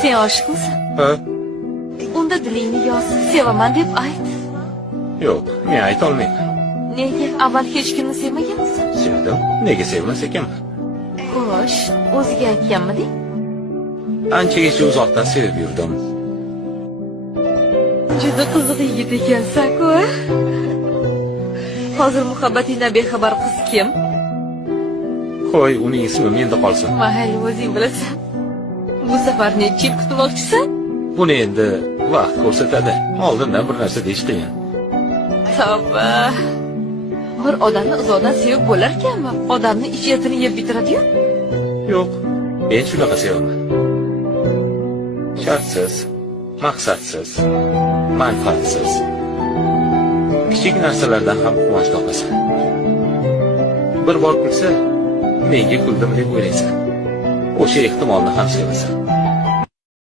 Sen oshiqmisan? Ha? Unda dilingni yoz, sevaman deb ayt. Yo'q, men aytolmayman. Nega? Avval hech kimni sevmaganmisan? Sevdim. Nega sevmas ekanman? Xo'sh, o'ziga aytganmiding? Anchagacha uzoqdan sevib yurdim. Juda qiziq yigit ekansan-ku. Hozir muhabbatingdan bexabar qiz kim? Qo'y, uning ismi menda qolsin. Mayli, o'zing bilasan. Bu safar necha yil kutmoqchisan? Buni endi vaqt ko'rsatadi. Oldindan bir narsa deyish qiyin. Tavba. Bir odamni uzoqdan sevib bo'larkanmi? Odamni ijiyatini yeb bitiradi-yu. Yo'q, men shunaqa sevaman. Shartsiz, maqsadsiz, manfaatsiz. Kichik narsalardan ham quvonch topasan. Bir bor kulsa, menga kuldim deb o'ylaysan. O'sha ehtimolni ham sevasan.